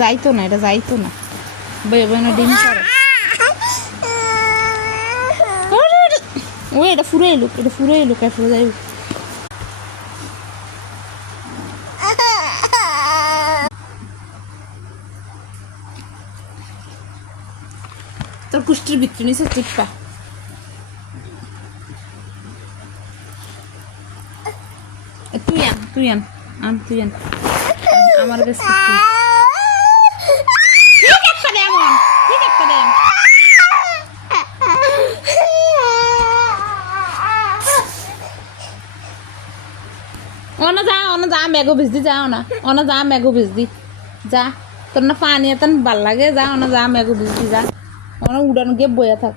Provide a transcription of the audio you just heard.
যাইতো না, এটা যাইতো না, ডিম করে ও, এটা ফুরে এলুক, এটা ফুরে এলুক, ফুরে যাই। তোর কুষ্টির বিক্রি নিছে চিপ্পা। তুই আন আমার কাছে যা মেঘো ভিজদি যাও না, যা মেঘো ভিজদি যা, তোর না পানি এত ভাল লাগে, যা মেঘো ভিজদি যা, উড়ানো গিয়ে বইয়া থাক।